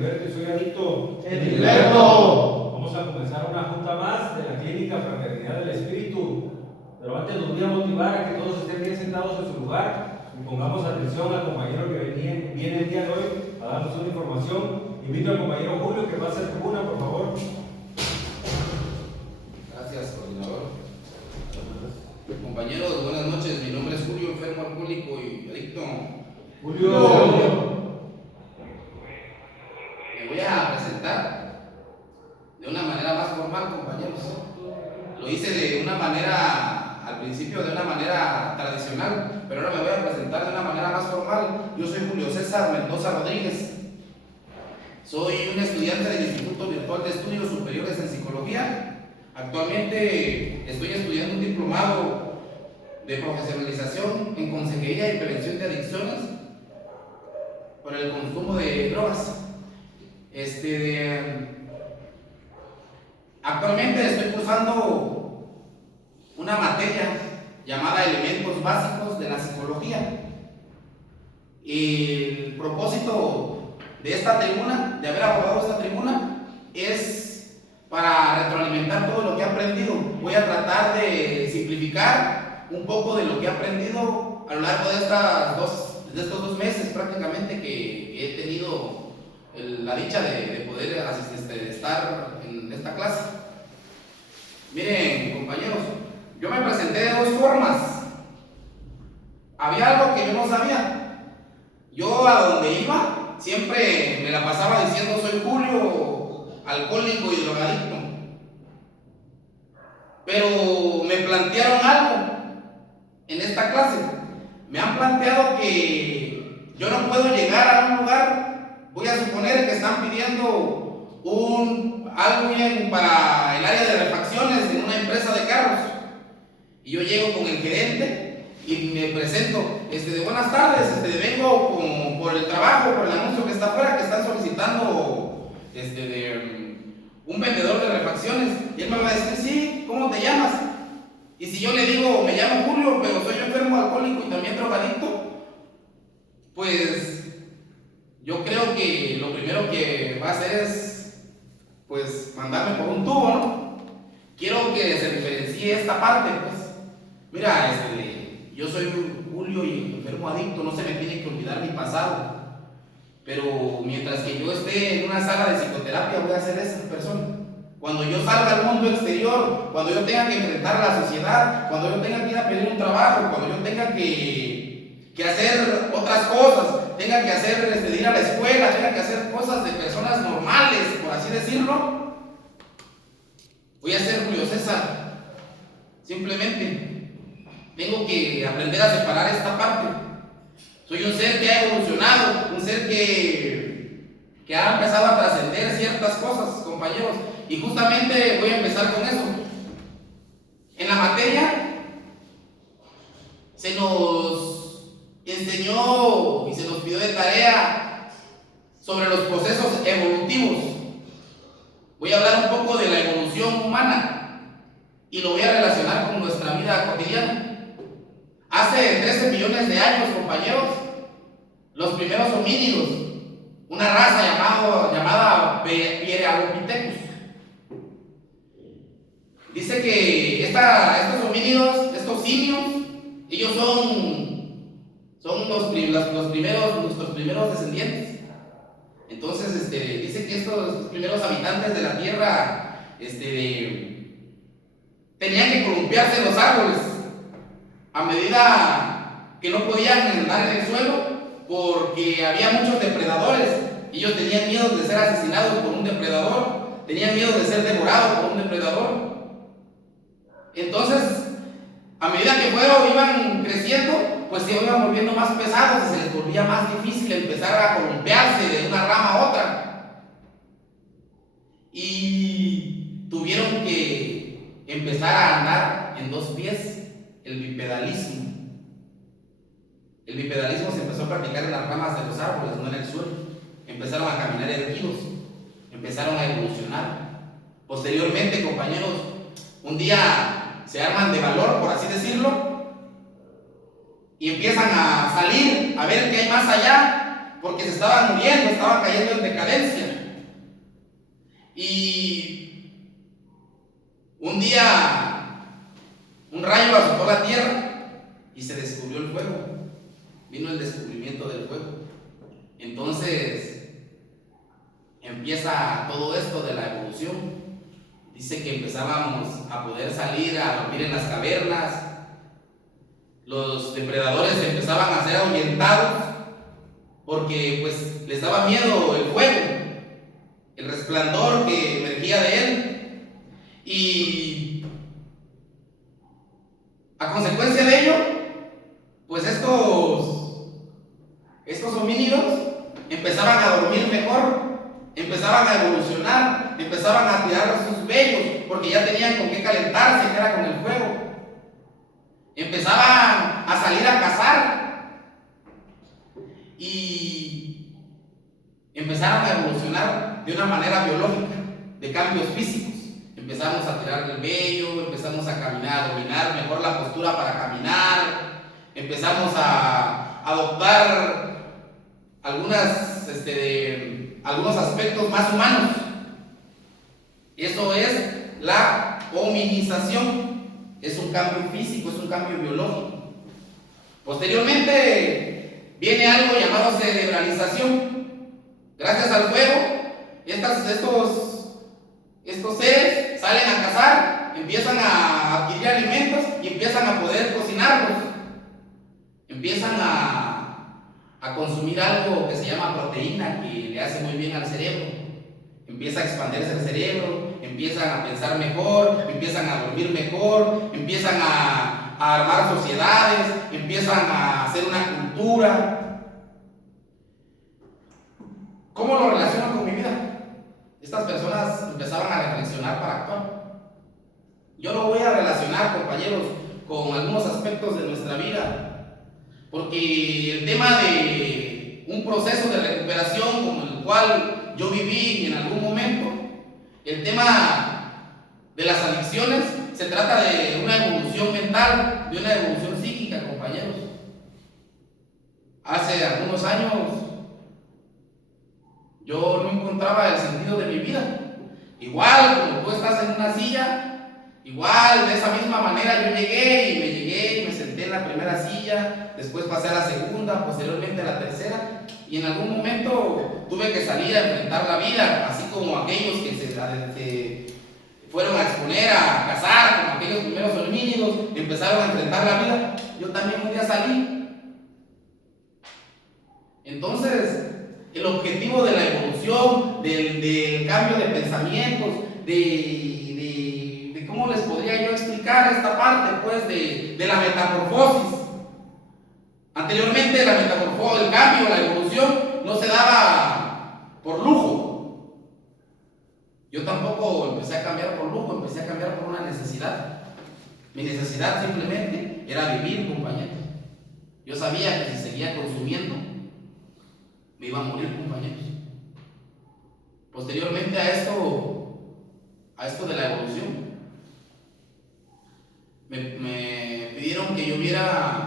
Heriberto y soy adicto. Heriberto. Vamos a comenzar una junta más de la Clínica Fraternidad del Espíritu. Pero antes los voy a motivar a que todos estén bien sentados en su lugar y pongamos atención al compañero que viene el día de hoy a darnos una información. Invito al compañero Julio que pase a tribuna, por favor. Gracias, coordinador. Compañeros, buenas noches. Mi nombre es Julio, enfermo alcohólico y adicto. Julio. Me voy a presentar de una manera más formal, compañeros. Lo hice de una manera, al principio de una manera tradicional, pero ahora me voy a presentar de una manera más formal. Yo soy Julio César Mendoza Rodríguez. Soy un estudiante del Instituto Virtual de Estudios Superiores en Psicología. Actualmente estoy estudiando un diplomado de profesionalización en consejería y prevención de adicciones por el consumo de drogas. Actualmente estoy cursando una materia llamada Elementos Básicos de la Psicología. El propósito de esta tribuna, de haber abordado esta tribuna, es para retroalimentar todo lo que he aprendido. Voy a tratar de simplificar un poco de lo que he aprendido a lo largo de estos 2 meses prácticamente que he tenido la dicha de poder estar en esta clase. Miren, compañeros, yo me presenté de 2 formas. Había algo que yo no sabía. Yo a donde iba siempre me la pasaba diciendo soy Julio, alcohólico y drogadicto. Pero me plantearon algo en esta clase. Me han planteado que yo no puedo llegar a un lugar. Voy a suponer que están pidiendo algo bien para el área de refacciones en una empresa de carros. Y yo llego con el gerente y me presento, de buenas tardes, vengo por el trabajo, por el anuncio que está afuera, que están solicitando un vendedor de refacciones. Y él me va a decir, sí, ¿cómo te llamas? Y si yo le digo, me llamo Julio, pero soy enfermo alcohólico y también drogadicto, pues yo creo que lo primero que va a hacer es, pues, mandarme por un tubo, ¿no? Quiero que se diferencie esta parte, pues. Mira, yo soy Julio y enfermo adicto, no se me tiene que olvidar mi pasado. Pero mientras que yo esté en una sala de psicoterapia, voy a ser esa persona. Cuando yo salga al mundo exterior, cuando yo tenga que enfrentar a la sociedad, cuando yo tenga que ir a pedir un trabajo, cuando yo tenga que hacer otras cosas, tenga que hacer, ir a la escuela, tenga que hacer cosas de personas normales, por así decirlo, voy a ser Julio César. Simplemente tengo que aprender a separar esta parte. Soy un ser que ha evolucionado, un ser que ha empezado a trascender ciertas cosas, compañeros. Y justamente voy a empezar con eso. En la materia se nos enseñó y se nos pidió de tarea sobre los procesos evolutivos. Voy a hablar un poco de la evolución humana y lo voy a relacionar con nuestra vida cotidiana. Hace 13 millones de años, compañeros, los primeros homínidos, una raza llamada Pierialopithecus. Dice que estos homínidos, estos simios, ellos son nuestros primeros descendientes. Entonces, dice que estos primeros habitantes de la Tierra, tenían que columpiarse en los árboles a medida que no podían andar en el suelo porque había muchos depredadores. Ellos tenían miedo de ser asesinados por un depredador, tenían miedo de ser devorados por un depredador. Entonces, a medida que iban creciendo, pues se iban volviendo más pesados y se les volvía más difícil empezar a columpiarse de una rama a otra. Y tuvieron que empezar a andar en 2 pies, el bipedalismo. El bipedalismo se empezó a practicar en las ramas de los árboles, no en el suelo. Empezaron a caminar erguidos, empezaron a evolucionar. Posteriormente, compañeros, un día se arman de valor, por así decirlo, y empiezan a salir a ver qué hay más allá, porque se estaban muriendo, estaban cayendo en decadencia. Y un día un rayo azotó la tierra y se descubrió el fuego. Vino el descubrimiento del fuego. Entonces empieza todo esto de la evolución. Dice que empezábamos a poder salir a dormir en las cavernas. Los depredadores empezaban a ser ahuyentados porque pues les daba miedo el fuego, el resplandor que emergía de él. Y a consecuencia de ello, pues estos homínidos empezaban a dormir mejor, empezaban a evolucionar, empezaban a tirar sus vellos porque ya tenían con qué calentarse, que era con el fuego. Empezaban a salir a cazar y empezaron a evolucionar de una manera biológica, de cambios físicos. Empezamos a tirar el vello, empezamos a caminar, a dominar mejor la postura para caminar, empezamos a adoptar algunos aspectos más humanos. Eso es la hominización. Es un cambio físico, es un cambio biológico. Posteriormente viene algo llamado cerebralización. Gracias al fuego, estos seres salen a cazar, empiezan a adquirir alimentos y empiezan a poder cocinarlos. Empiezan a consumir algo que se llama proteína, que le hace muy bien al cerebro. Empieza a expandirse el cerebro, empiezan a pensar mejor, empiezan a dormir mejor, empiezan a armar sociedades, empiezan a hacer una cultura. ¿Cómo lo relaciono con mi vida? Estas personas empezaban a reflexionar para actuar. Yo lo voy a relacionar, compañeros, con algunos aspectos de nuestra vida, porque el tema de un proceso de recuperación como el cual yo viví en algún momento, el tema de las adicciones, se trata de una evolución mental, de una evolución psíquica, compañeros. Hace algunos años yo no encontraba el sentido de mi vida. Igual como tú estás en una silla, igual de esa misma manera yo llegué y me senté en la primera silla, después pasé a la segunda, posteriormente a la tercera, y en algún momento tuve que salir a enfrentar la vida, así como aquellos que se fueron a exponer, a cazar, como aquellos primeros homínidos, empezaron a enfrentar la vida. Yo también un día salí. Entonces, el objetivo de la evolución, del cambio de pensamientos, de cómo les podría yo explicar esta parte, pues, de la metamorfosis. Anteriormente el cambio, la evolución, no se daba por lujo. Yo tampoco empecé a cambiar por lujo, empecé a cambiar por una necesidad. Mi necesidad simplemente era vivir, compañeros. Yo sabía que si seguía consumiendo, me iba a morir, compañeros. Posteriormente a esto de la evolución, me pidieron que yo viera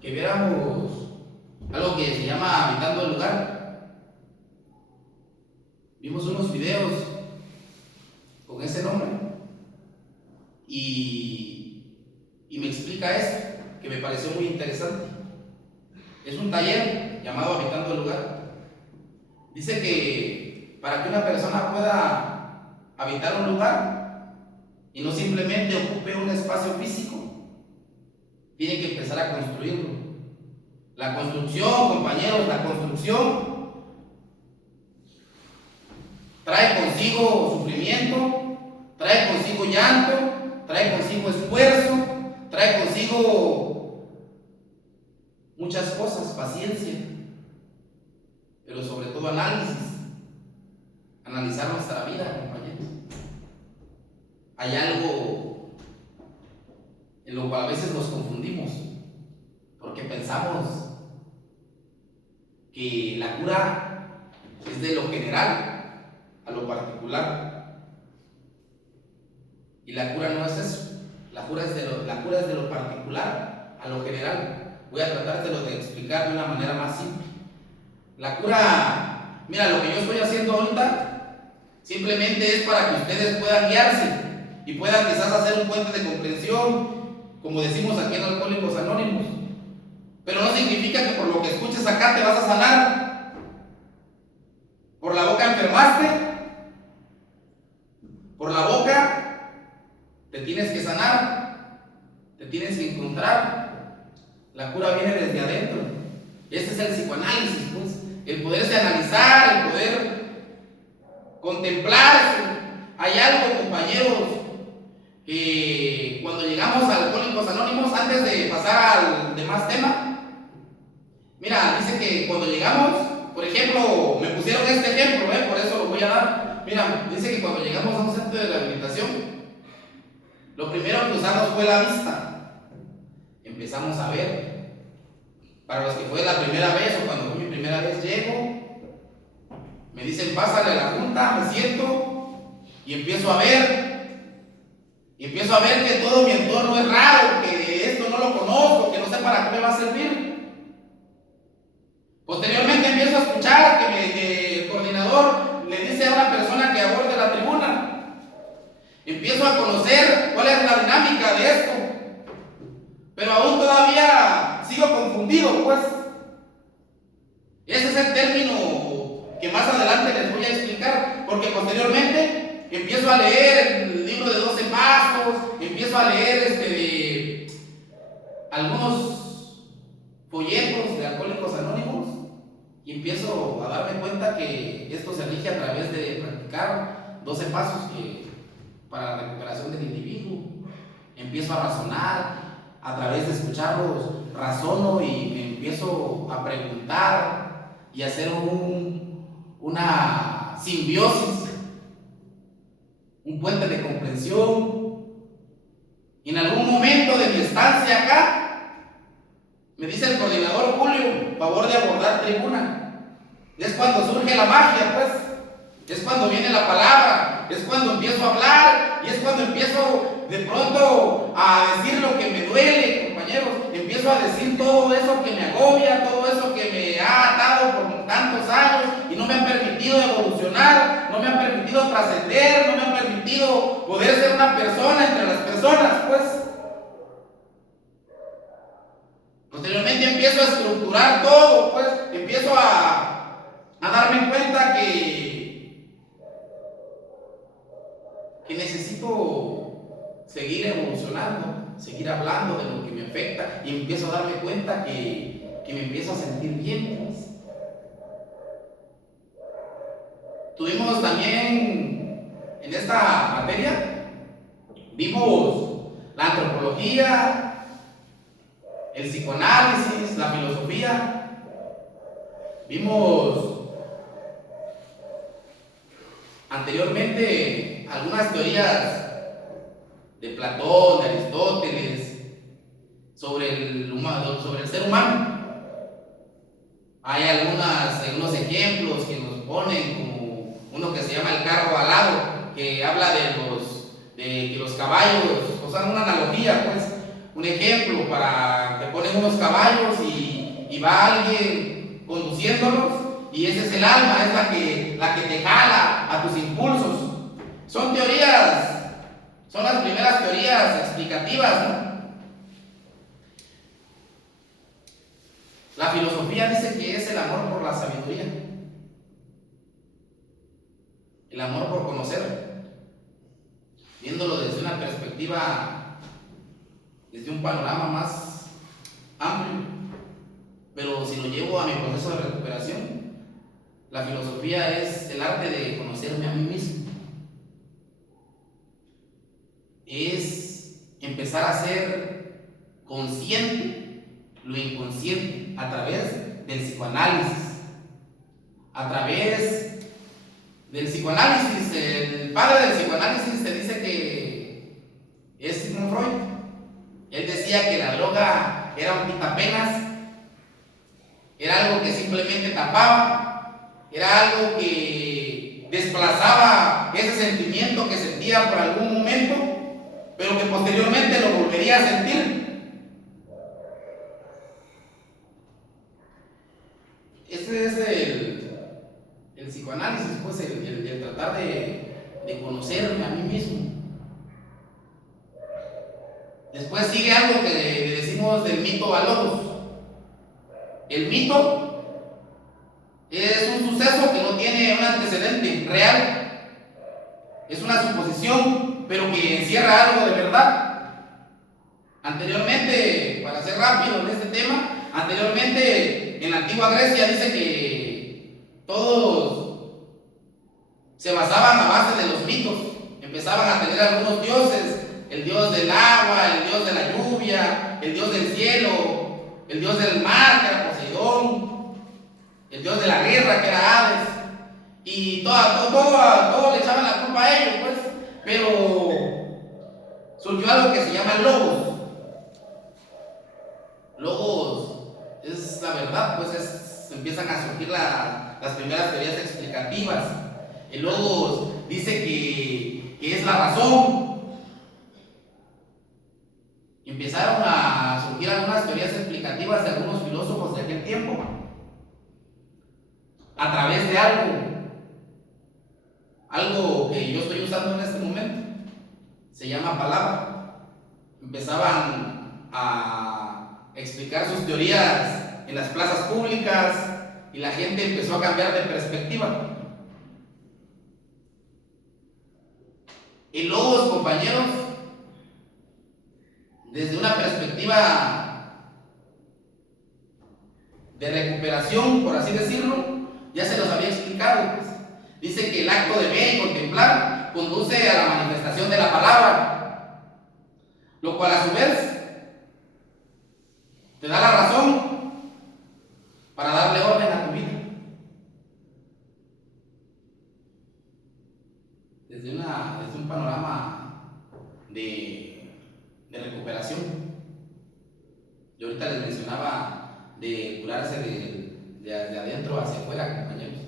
que viéramos algo que se llama Habitando el Lugar. Vimos unos videos con ese nombre y me explica esto, que me pareció muy interesante. Es un taller llamado Habitando el Lugar. Dice que para que una persona pueda habitar un lugar y no simplemente ocupe un espacio físico, tiene que empezar a construirlo. La construcción, compañeros, la construcción trae consigo sufrimiento, trae consigo llanto, trae consigo esfuerzo, trae consigo muchas cosas, paciencia, pero sobre todo analizar nuestra vida, compañeros. Hay algo en lo cual a veces nos confundimos, porque pensamos que la cura es de lo general a lo particular, y la cura no es eso. La cura es de lo particular a lo general. Voy a tratártelo de explicar de una manera más simple. La cura, mira, lo que yo estoy haciendo ahorita simplemente es para que ustedes puedan guiarse y puedan quizás hacer un puente de comprensión, como decimos aquí en Alcohólicos Anónimos. Pero no significa que por lo que escuches acá te vas a sanar. Por la boca enfermaste, por la boca te tienes que sanar, te tienes que encontrar. La cura viene desde adentro. Ese es el psicoanálisis, pues, el poderse analizar, el poder contemplarse. Hay algo, compañeros, que cuando llegamos a Alcohólicos Anónimos, antes de pasar al demás tema, mira, dice que cuando llegamos, por ejemplo, me pusieron este ejemplo, por eso lo voy a dar. Mira, dice que cuando llegamos a un centro de rehabilitación, lo primero que usamos fue la vista. Empezamos a ver. Para los que fue la primera vez o cuando fue mi primera vez, llego, me dicen pásale a la junta, me siento y empiezo a ver. Y empiezo a ver que todo mi entorno es raro, que esto no lo conozco, que no sé para qué me va a servir. Posteriormente empiezo a escuchar que el coordinador le dice a una persona que aborde la tribuna. Empiezo a conocer cuál es la dinámica de esto. Pero aún todavía sigo confundido, pues. Ese es el término que más adelante les voy a explicar, porque posteriormente empiezo a leer el libro de 12 pasos, empiezo a leer de algunos folletos de Alcohólicos Anónimos y empiezo a darme cuenta que esto se rige a través de practicar 12 pasos para la recuperación del individuo. Empiezo a razonar. A través de escucharlos, razono y me empiezo a preguntar y hacer una simbiosis, un puente de comprensión. Y en algún momento de mi estancia acá, me dice el coordinador Julio, favor de abordar tribuna. Es cuando surge la magia, pues. Es cuando viene la palabra, es cuando empiezo a hablar y es cuando empiezo de pronto a decir lo que me duele, compañeros. Empiezo a decir todo eso que me agobia, todo eso que me ha atado por tantos años y no me han permitido evolucionar, no me han permitido trascender, no me han permitido poder ser una persona entre las personas, pues. Posteriormente empiezo a estructurar todo, pues. Empiezo a darme cuenta que necesito seguir evolucionando, seguir hablando de lo que me afecta y empiezo a darme cuenta que me empiezo a sentir bien, pues. Tuvimos también en esta materia, vimos la antropología, el psicoanálisis, la filosofía, vimos anteriormente algunas teorías de Platón, de Aristóteles, sobre el ser humano. Hay algunos ejemplos que nos ponen, como uno que se llama el carro alado, que habla de que los caballos, o sea, una analogía, pues, un ejemplo para que ponen unos caballos y va alguien conduciéndolos, y ese es el alma, es la que te jala a tus impulsos. Son teorías, son las primeras teorías explicativas, ¿no? La filosofía dice que es el amor por la sabiduría, el amor por conocer, viéndolo desde una perspectiva, desde un panorama más amplio. Pero si lo llevo a mi proceso de recuperación, la filosofía es el arte de conocerme a mí mismo. Es empezar a ser consciente lo inconsciente a través del psicoanálisis. A través del psicoanálisis, el padre del psicoanálisis te dice que es Sigmund Freud. Él decía que la droga era un quitapenas, era algo que simplemente tapaba, era algo que desplazaba ese sentimiento que sentía por algún momento, pero que posteriormente lo volvería a sentir. Ese es el psicoanálisis, pues el tratar de conocerme a mí mismo. Después sigue algo que le decimos del mito a logos. El mito es un suceso que no tiene un antecedente real, es una suposición, pero que encierra algo de verdad. Anteriormente, para ser rápido en este tema, anteriormente en la antigua Grecia dice que todos se basaban a base de los mitos, empezaban a tener algunos dioses, el dios del agua, el dios de la lluvia, el dios del cielo, el dios del mar, que era Poseidón, el dios de la guerra, que era Hades, y todo le echaban la culpa a ellos, pues, pero surgió algo que se llama logos. Logos es la verdad, pues empiezan a surgir las primeras teorías explicativas. El logos dice que es la razón. Empezaron a surgir algunas teorías explicativas de algunos filósofos de aquel tiempo a través de algo que yo estoy usando en este momento. Se llama palabra. Empezaban a explicar sus teorías en las plazas públicas y la gente empezó a cambiar de perspectiva. Y logos, compañeros, desde una perspectiva de recuperación, por así decirlo, ya se los había explicado, pues. Dice que el acto de ver y contemplar conduce a la manifestación de la palabra, lo cual a su vez te da la razón para darle orden a tu vida. Desde un panorama de recuperación. Yo ahorita les mencionaba de curarse de adentro hacia afuera, compañeros.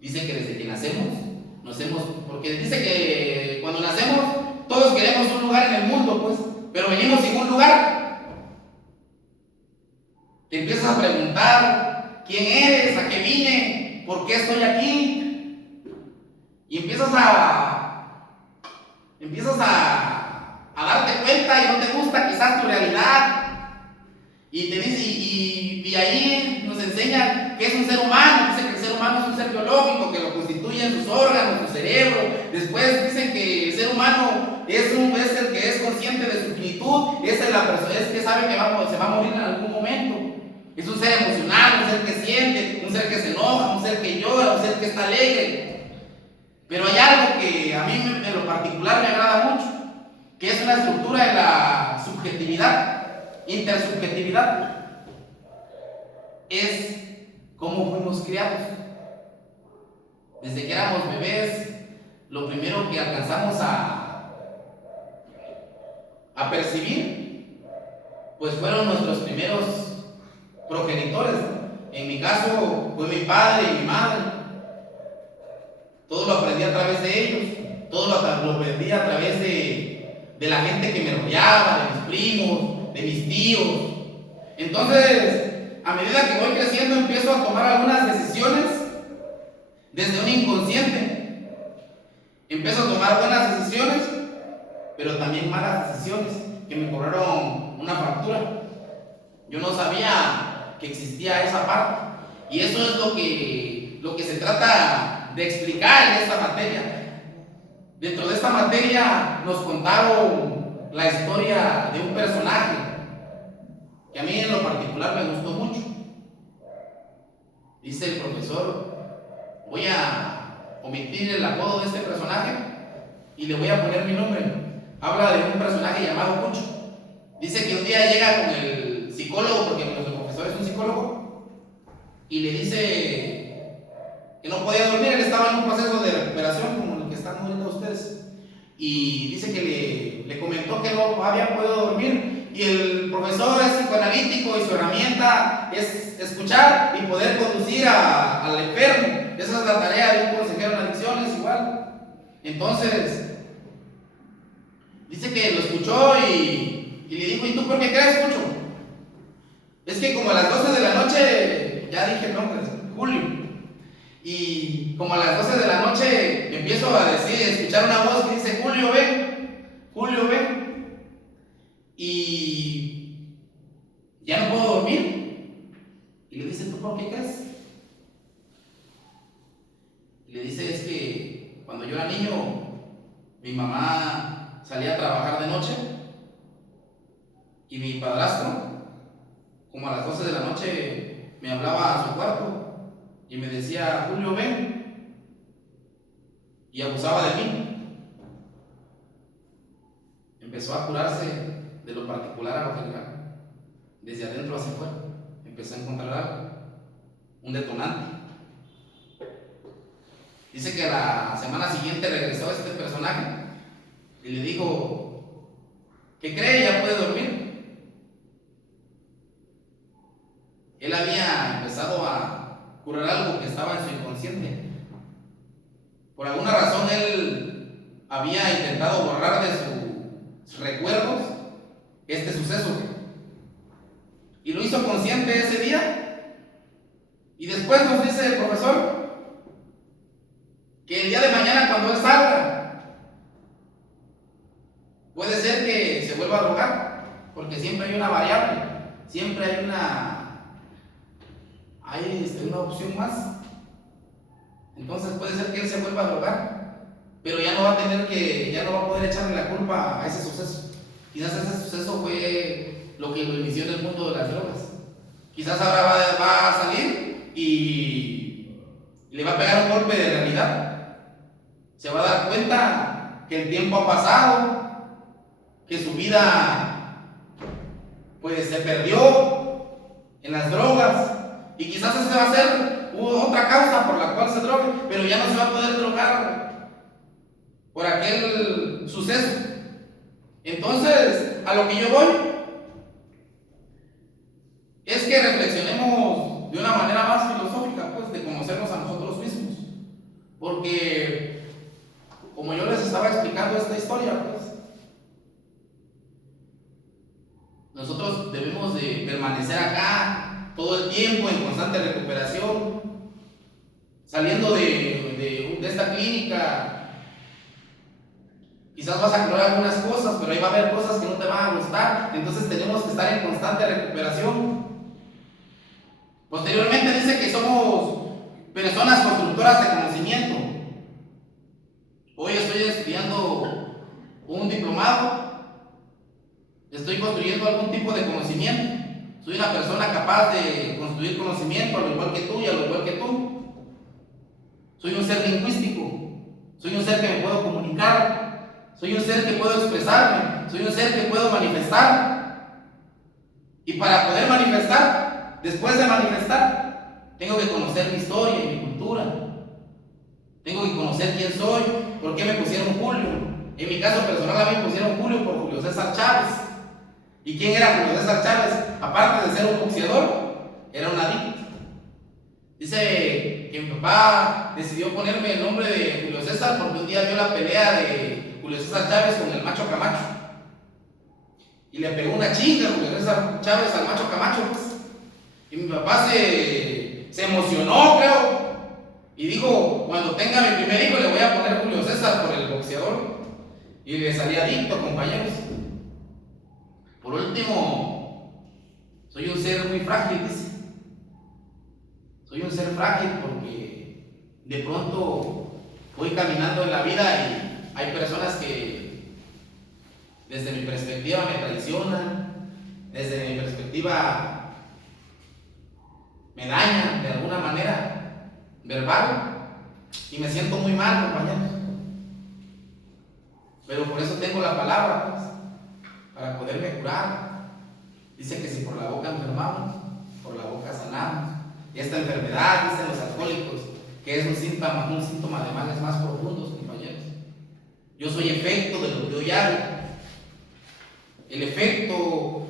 Dice que desde que nacemos, porque dice que cuando nacemos todos queremos un lugar en el mundo, pues, pero venimos sin un lugar. Te empiezas a preguntar quién eres, a qué vine, por qué estoy aquí, y empiezas a darte cuenta y no te gusta quizás tu realidad, y te dice, y ahí nos enseñan que es un ser humano. Dice que el ser humano es un ser biológico, que lo constituyen sus órganos, su cerebro. Después dicen que el ser humano es el que es consciente de su finitud, es que sabe que se va a morir en algún momento. Es un ser emocional, un ser que siente, un ser que se enoja, un ser que llora, un ser que está alegre. Pero hay algo que a mí en lo particular me agrada mucho, que es una estructura de la subjetividad, intersubjetividad. Es cómo fuimos criados. Desde que éramos bebés, lo primero que alcanzamos a percibir, pues fueron nuestros primeros progenitores. En mi caso fue mi padre y mi madre. Todo lo aprendí a través de ellos, todo lo aprendí a través de la gente que me rodeaba, de mis primos, de mis tíos. Entonces, a medida que voy creciendo, empiezo a tomar algunas decisiones desde un inconsciente. Empiezo a tomar buenas decisiones, pero también malas decisiones que me cobraron una factura. Yo no sabía que existía esa parte, y eso es lo que se trata de explicar en esta materia. Dentro de esta materia nos contaron la historia de un personaje que a mí en lo particular me gustó mucho. Dice el profesor: voy a omitir el apodo de este personaje y le voy a poner mi nombre. Habla de un personaje llamado Cucho. Dice que un día llega con el psicólogo, porque nuestro profesor es un psicólogo, y le dice que no podía dormir. Él estaba en un proceso de recuperación como el que están ahorita ustedes, y dice que le comentó que no había podido dormir. Y el profesor es psicoanalítico y su herramienta es escuchar y poder conducir al enfermo. Esa es la tarea de un consejero en adicciones, igual. Entonces, dice que lo escuchó y le dijo: ¿y tú por qué crees, Cucho? Es que como a las 12 de la noche, ya dije, no, pues, Julio. Y como a las 12 de la noche empiezo a escuchar una voz que dice, Julio, ven, Julio, ven. Y ya no puedo dormir. Y le dice, ¿tú por qué crees? Y le dice, es que cuando yo era niño, mi mamá salía a trabajar de noche y mi padrastro, como a las 12 de la noche, me hablaba a su cuarto y me decía, Julio, ven, y abusaba de mí. Empezó a curarse de lo particular a lo general, desde adentro hacia afuera. Empezó a encontrar algo, un detonante. Dice que la semana siguiente regresó este personaje y le dijo, ¿qué cree? ¿Ya puede dormir? Él había empezado a curar algo que estaba en su inconsciente. Por alguna razón él había intentado borrar de sus recuerdos este suceso. Y lo hizo consciente ese día. Y después nos dice el profesor que el día de mañana cuando él salga, puede ser que se vuelva a drogar, porque siempre hay una variable, siempre hay una opción más. Entonces puede ser que él se vuelva a drogar, pero ya no va a poder echarle la culpa a ese suceso. Quizás ese suceso fue lo que lo inició en el mundo de las drogas. Quizás ahora va a salir y le va a pegar un golpe de realidad. Se va a dar cuenta que el tiempo ha pasado, que su vida pues se perdió en las drogas, y quizás esa va a ser otra causa por la cual se drogue, pero ya no se va a poder drogar por aquel suceso. Entonces, a lo que yo voy es que reflexionemos de una manera más filosófica, pues, de conocernos a nosotros mismos, porque como yo les estaba explicando esta historia, pues, nosotros debemos de permanecer acá todo el tiempo en constante recuperación. Saliendo de esta clínica, quizás vas a explorar algunas cosas, pero ahí va a haber cosas que no te van a gustar. Entonces tenemos que estar en constante recuperación. Posteriormente dice que somos personas constructoras de conocimiento. Hoy estoy estudiando un diplomado, estoy construyendo algún tipo de conocimiento. Soy una persona capaz de construir conocimiento, al igual que tú y al igual que tú. Soy un ser lingüístico, soy un ser que me puedo comunicar, soy un ser que puedo expresarme, soy un ser que puedo manifestar. Y para poder manifestar, después de manifestar, tengo que conocer mi historia y mi cultura. Tengo que conocer quién soy, por qué me pusieron Julio. En mi caso personal a mí me pusieron Julio por Julio César Chávez. ¿Y quién era Julio César Chávez? Aparte de ser un boxeador, era un adicto. Dice que mi papá decidió ponerme el nombre de Julio César porque un día vio la pelea de Julio César Chávez con el Macho Camacho. Y le pegó una chinga Julio César Chávez al Macho Camacho, pues. Y mi papá se emocionó, creo. Y dijo, cuando tenga mi primer hijo le voy a poner Julio César por el boxeador. Y le salía adicto, compañeros. Por último, soy un ser muy frágil, dice. Soy un ser frágil porque de pronto voy caminando en la vida y hay personas que desde mi perspectiva me traicionan, desde mi perspectiva me dañan de alguna manera verbal y me siento muy mal, compañeros. Pero por eso tengo la palabra, pues, para poderme curar. Dice que si por la boca enfermamos, por la boca sanamos. Y esta enfermedad, dicen los alcohólicos, que es un síntoma de males más profundos, compañeros. Yo soy efecto de lo que hoy hago. El efecto,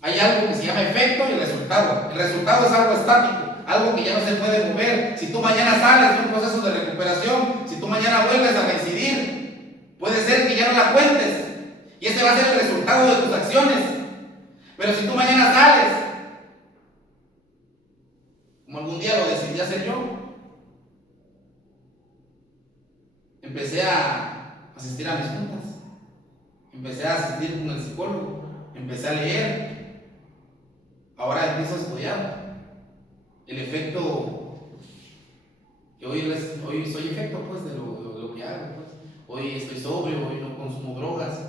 hay algo que se llama efecto y el resultado. El resultado es algo estático, algo que ya no se puede mover. Si tú mañana sales de un proceso de recuperación, si tú mañana vuelves a reincidir, puede ser que ya no la cuentes. Y ese va a ser el resultado de tus acciones. Pero si tú mañana sales, empecé a asistir a mis juntas, empecé a asistir con el psicólogo, empecé a leer, ahora empiezo a estudiar. El efecto, que hoy soy efecto pues de lo que hago, pues. Hoy estoy sobrio, hoy no consumo drogas,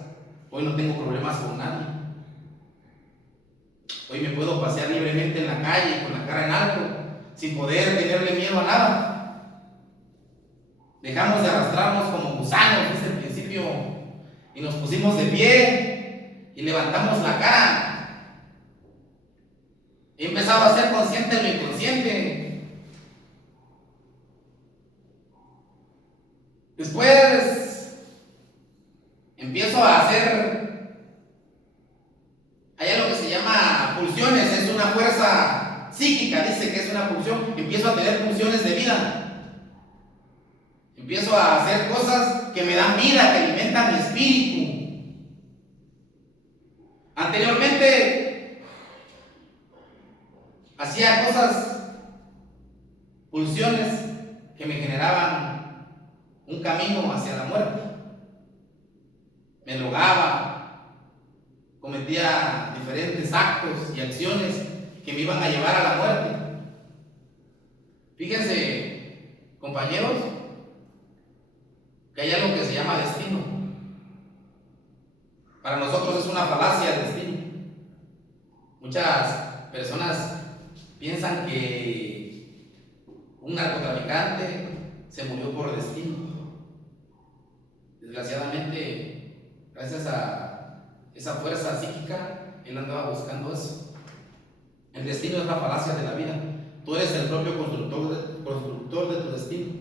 hoy no tengo problemas con nadie. Hoy me puedo pasear libremente en la calle con la cara en alto, sin poder tenerle miedo a nada. Dejamos de arrastrarnos como gusanos desde el principio y nos pusimos de pie y levantamos la cara. He empezado a ser consciente de lo inconsciente. Después empiezo a hacer allá lo que se llama pulsiones, es una fuerza psíquica, dice que es una pulsión. Empiezo a tener pulsiones de vida. Empiezo a hacer cosas que me dan vida, que alimentan mi espíritu. Anteriormente hacía cosas, pulsiones que me generaban un camino hacia la muerte. Me drogaba, cometía diferentes actos y acciones que me iban a llevar a la muerte. Fíjense, compañeros, que hay algo que se llama destino. Para nosotros es una falacia el destino. Muchas personas piensan que un narcotraficante se murió por destino. Desgraciadamente, gracias a esa fuerza psíquica, él andaba buscando eso. El destino es la falacia de la vida. Tú eres el propio constructor de tu destino.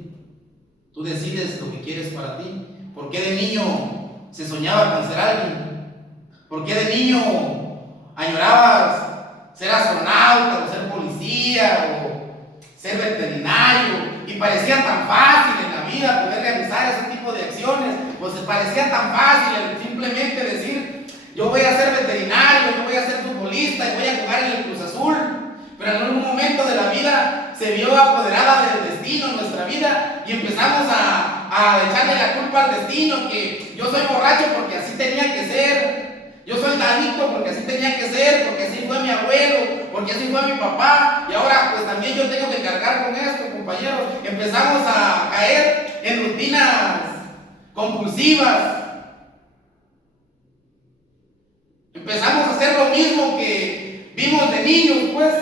Tú decides lo que quieres para ti. ¿Por qué de niño se soñaba con ser alguien? ¿Por qué de niño añorabas ser astronauta o ser policía o ser veterinario? Y parecía tan fácil en la vida poder realizar ese tipo de acciones. Pues parecía tan fácil simplemente decir: yo voy a ser veterinario, yo voy a ser futbolista y voy a jugar en el Cruz Azul. Pero en algún momento de la vida se vio apoderada del destino en nuestra vida y empezamos a echarle la culpa al destino, que yo soy borracho porque así tenía que ser, yo soy adicto porque así tenía que ser, porque así fue mi abuelo, porque así fue mi papá, y ahora pues también yo tengo que cargar con esto, compañeros. Empezamos a caer en rutinas compulsivas. Empezamos a hacer lo mismo que vimos de niños, pues.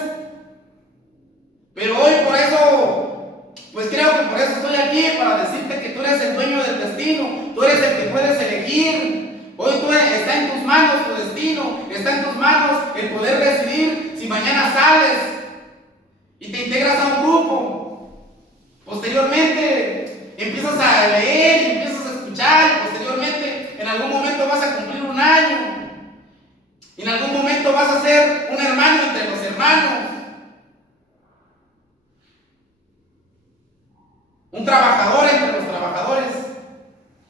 Pero hoy por eso, pues creo que por eso estoy aquí, para decirte que tú eres el dueño del destino, tú eres el que puedes elegir. Hoy está en tus manos tu destino, está en tus manos el poder decidir si mañana sales y te integras a un grupo. Posteriormente empiezas a leer, empiezas a escuchar, y posteriormente en algún momento vas a cumplir un año. Y en algún momento vas a ser un hermano entre los hermanos, un trabajador entre los trabajadores,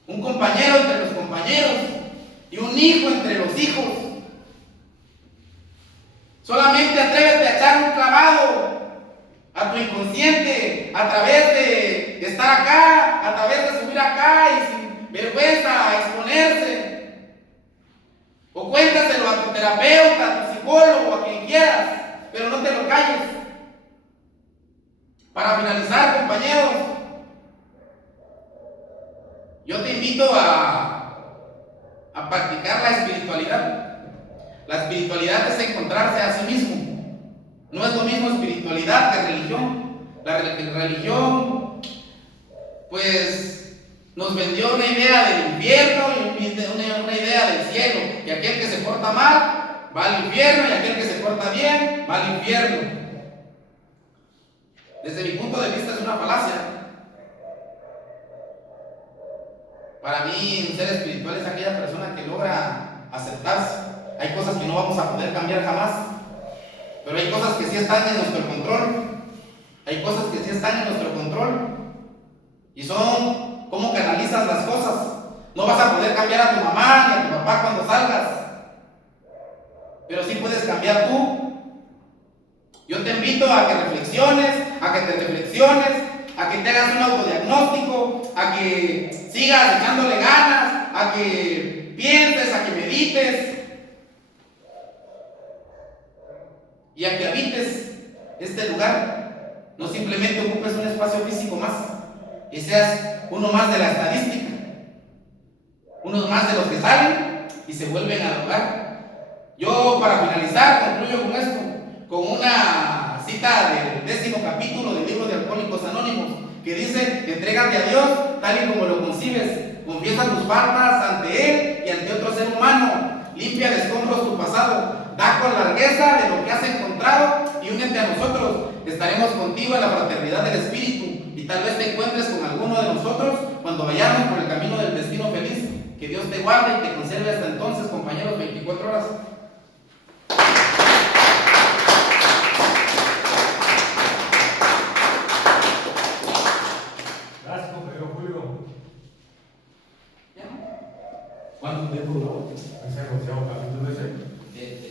un compañero entre los compañeros y un hijo entre los hijos. Solamente atrévete a echar un clavado a tu inconsciente a través de estar acá, a través de subir acá y sin vergüenza a exponerse. O cuéntaselo a tu terapeuta, a tu psicólogo, a quien quieras, pero no te lo calles. Para finalizar, compañeros, yo te invito a practicar la espiritualidad. La espiritualidad es encontrarse a sí mismo. No es lo mismo espiritualidad que religión. La religión, pues, nos vendió una idea del infierno y una idea del cielo, que aquel que se porta mal va al infierno y aquel que se porta bien va al infierno. Desde mi punto de vista es una falacia. Para mí, un ser espiritual es aquella persona que logra aceptarse. Hay cosas que no vamos a poder cambiar jamás, pero hay cosas que sí están en nuestro control. Hay cosas que sí están en nuestro control y son cómo canalizas las cosas. No vas a poder cambiar a tu mamá ni a tu papá cuando salgas, pero sí puedes cambiar tú. Yo te invito a que reflexiones, a que te reflexiones, a que te hagas un autodiagnóstico, a que sigas echándole ganas, a que pienses, a que medites y a que habites este lugar. No simplemente ocupes un espacio físico más y seas uno más de la estadística, uno más de los que salen y se vuelven a drogar. Yo, para finalizar, concluyo con esto, con una cita del 10º capítulo del libro de Alcohólicos Anónimos, que dice: entrégate a Dios tal y como lo concibes, confiesa tus faltas ante Él y ante otro ser humano, limpia de escombros tu pasado, da con largueza de lo que has encontrado y únete a nosotros. Estaremos contigo en la fraternidad del Espíritu y tal vez te encuentres con alguno de nosotros cuando vayamos por el camino del destino feliz. Que Dios te guarde y te conserve hasta entonces, compañeros, 24 horas. Gracias, compañero Julio. ¿Cuánto tiempo duró? Ese es el capítulo ese.